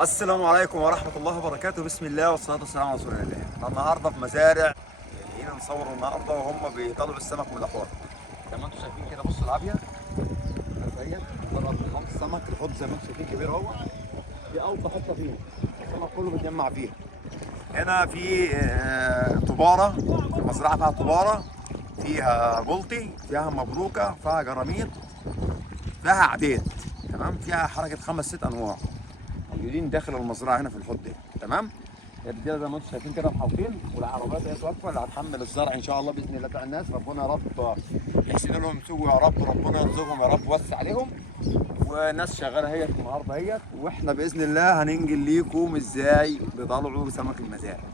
السلام عليكم ورحمة الله وبركاته. بسم الله والصلاة والسلام على رسول الله. احنا النهارده في مزارع جايين نصور النهارده وهم بيطلعوا السمك من الأحواض. زي ما انتم شايفين كده، بصوا العافية اهي بره حوض السمك. الحوض زي ما انتم شايفين كبير اهو، دي أوطى حتة فيه، السمك كله بيتجمع فيها. هنا في طبارة، المزرعة فيها طبارة، فيها بلطي، فيها مبروكة، فيها جراميط، فيها عديد، تمام، فيها حركة 5 6 أنواع موجودين داخل المزرعه هنا في الحوض ده، تمام. الرجاله زي ما انتم شايفين كده محاوطين، والعربيات هي واقفه اللي هتحمل الزرع ان شاء الله باذن الله بتاع الناس. ربنا يا رب يحسن لهم سوء يا رب، ربنا يرزقهم يا رب، ويوسع عليهم. وناس شغاله هي النهارده هي، واحنا باذن الله هننقل ليكم ازاي بيطلعوا سمك المزارع.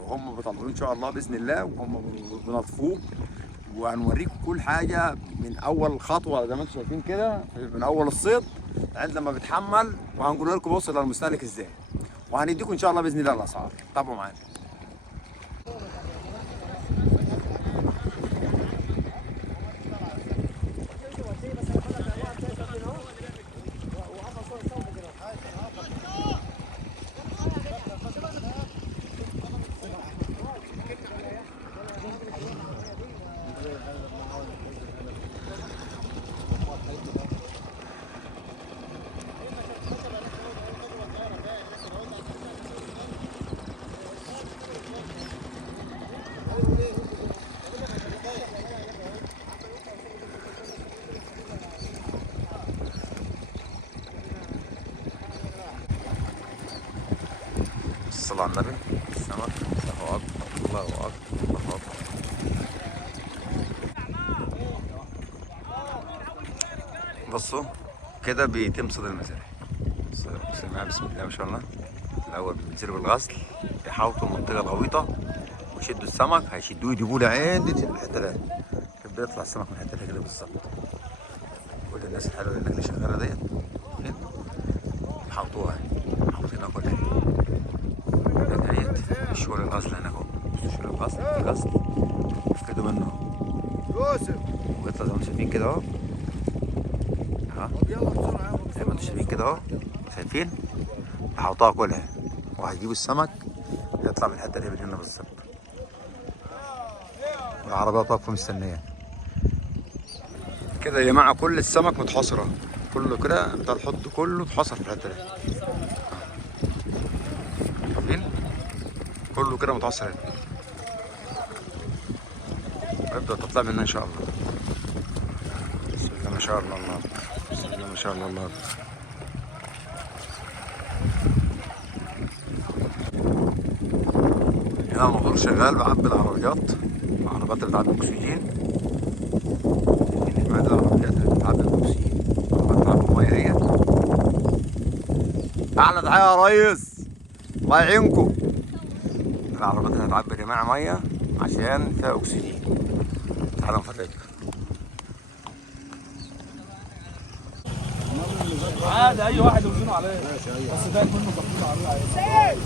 وهم بيطلعوه ان شاء الله باذن الله، وهم بنطفوه، وهنوريكم كل حاجه من اول خطوه زي ما انتم شايفين كده، من اول الصيد لحد لما بيتحمل، وهنقول لكم وصل للمستهلك ازاي، وهنديكم ان شاء الله باذن الله الاسعار. تابعوا معانا. الصلاة على النبي. السمك الله اكبر الله اكبر الله اكبر. بصوا كده بيتم صيد المزارع. بصوا معايا، بسم الله ما شاء الله. الاول بينزلوا بالغسل، يحاوطوا المنطقه الغويطه ويشدوا السمك، هيشدوه يجيبوه لعند الحته دي، يبدا يطلع السمك من الحته كده بالظبط. كل الناس الحلوه اللي شغاله ديت يحاوطوها، حاوطينها كلها ديت. الشغل الغسل هنا اهو، شغل الغسل يفقدوا منه يوسف، ويطلع زي ما انتم شايفين كده اهو. زي ما انتم شايفين كده اهو، شايفين؟ هحطها كلها، وهيجيبوا السمك يطلع من الحته دي من هنا بالظبط. والعربيات واقفه مستنيه كده يا جماعه. كل السمك متحصره، كله كده بتاع الحوض كله اتحصر في الحته دي، شايفين؟ كله كده متحصر هنا، ويبدا تطلع منها ان شاء الله. بسم الله ما شاء الله الله اكبر، بسم الله ما شاء الله الله اكبر. هنا الموتور شغال بعبي العربيات اللي بتعبي الاكسجين. اللي معانا العربيات اللي بتعبي الاكسجين، بتعبي ميه اهي. اعلى تحيه يا ريس، الله يعينكم. العربيات اللي هتعبي يا جماعه ميه عشان فيها اكسجين. تعالوا نفرجك. عادي اي واحد يوزنه عليه، بس ده منه تفصيل عريض عليه.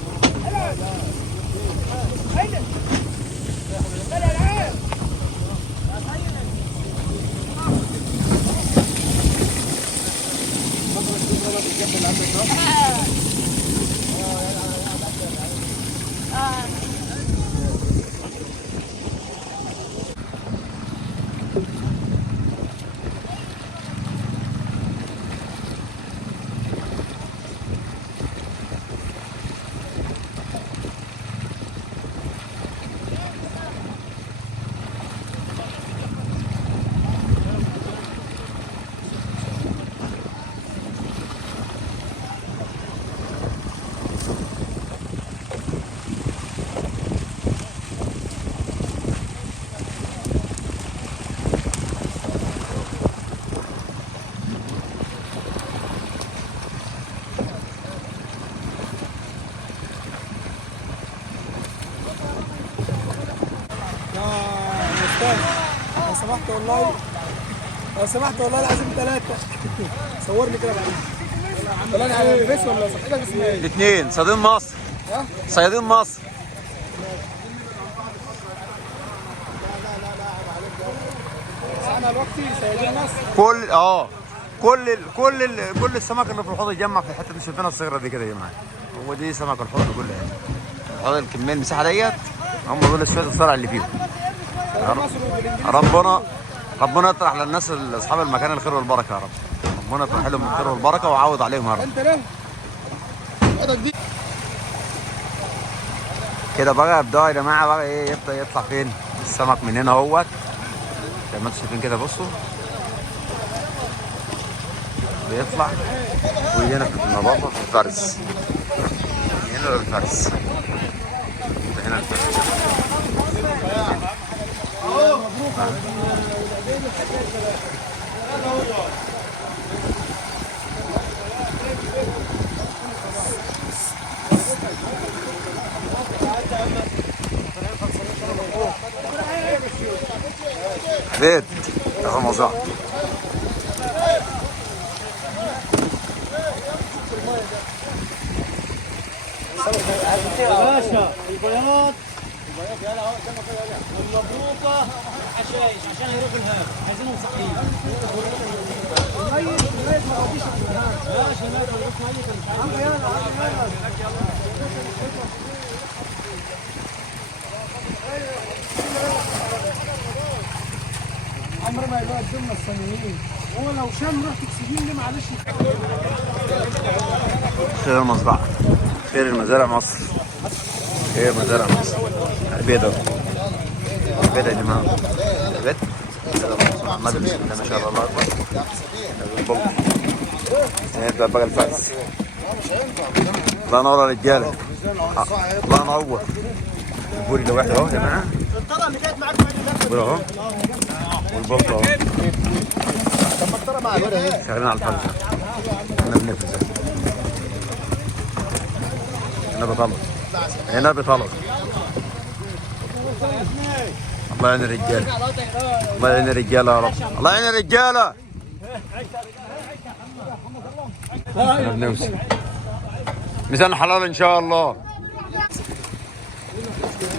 لو سمحت والله، لو سمحت والله العظيم 3 صورني كده بعدين. طلعني على الفيس ولا صفحتك اسمها ايه؟ الاثنين صيادين مصر، صيادين مصر. انا دلوقتي صيادين مصر كل كل السمك اللي في الحوض يتجمع في الحته اللي شايفينها الصغيره دي كده يا جماعه. هو دي سمك الحوض كلها يعني. الحوض الكميه المساحه ديت هم دول شويه الصرع اللي فيهم. ربنا يطرح للناس اصحاب المكان الخير والبركه يا رب. ربنا يطرح لهم الخير والبركه ويعوض عليهم يا رب. انت ليه؟ كده بقى يبدأوا يا جماعه بقى ايه يبدا يطلع فين السمك من هنا اهوت زي ما انتم شايفين كده. بصوا بيطلع ويجينا في النظافه في الفرز. هنا الفرز هنا الفرز. بيت يا مزرعة. باشا البياض المبروكه حشايش عشان يروح الهاب عايزينهم صحيين. عمر ما يبقى قدامنا الصينيين. هو لو شام ريحه اكسجين دي معلش. خير المزرعة، خير المزارع مصر، خير مزارع مصر. البيضة البيضة يا جماعة. البيض محمد بسم الله ما شاء الله أكبر. البوم هنبدأ بقى الفرز. الله ينور يا رجالة. الله ينور. البوري ده واحد أهو يا جماعة. البوري أهو والبلطة أهو. شغالين على الفرز. احنا بنفرز. هنا بيطلع الله يعين الرجاله. الله يعين الرجاله يا رب. الله يعين الرجاله. احنا بنوصل ميزان حلال ان شاء الله.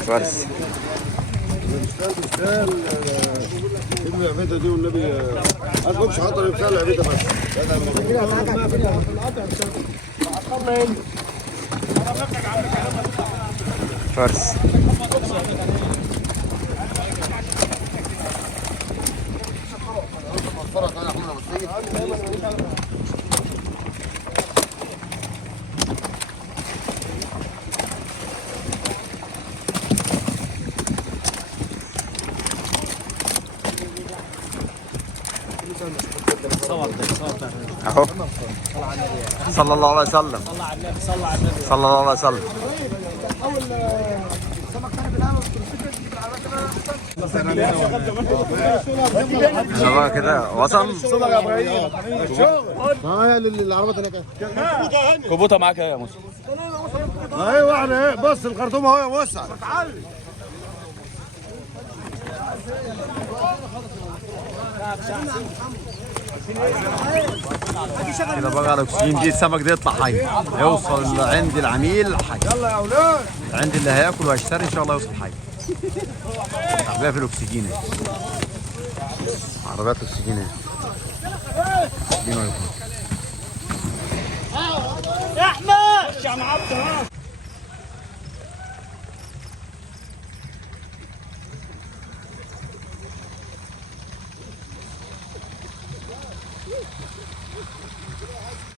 فرس العبيده دي والنبي ما تبقاش خاطر بتاع العبيده بس. فرس اهو صلى الله عليه وسلم. صلى الله عليه وسلم. الله كده وصل. معايا العربيات هناك. كبوتة معاك يا موسى. اهي واحده اهي. بص الخرطوم اهو يا موسى. كده بقى الاكسجين دي السمك ده يطلع حي يوصل عند العميل حي. يلا يا اولاد عند اللي هياكل وهيشتري ان شاء الله يوصل حي. عربية في الاكسجين عربيات الاكسجين يا احمد شعب عبد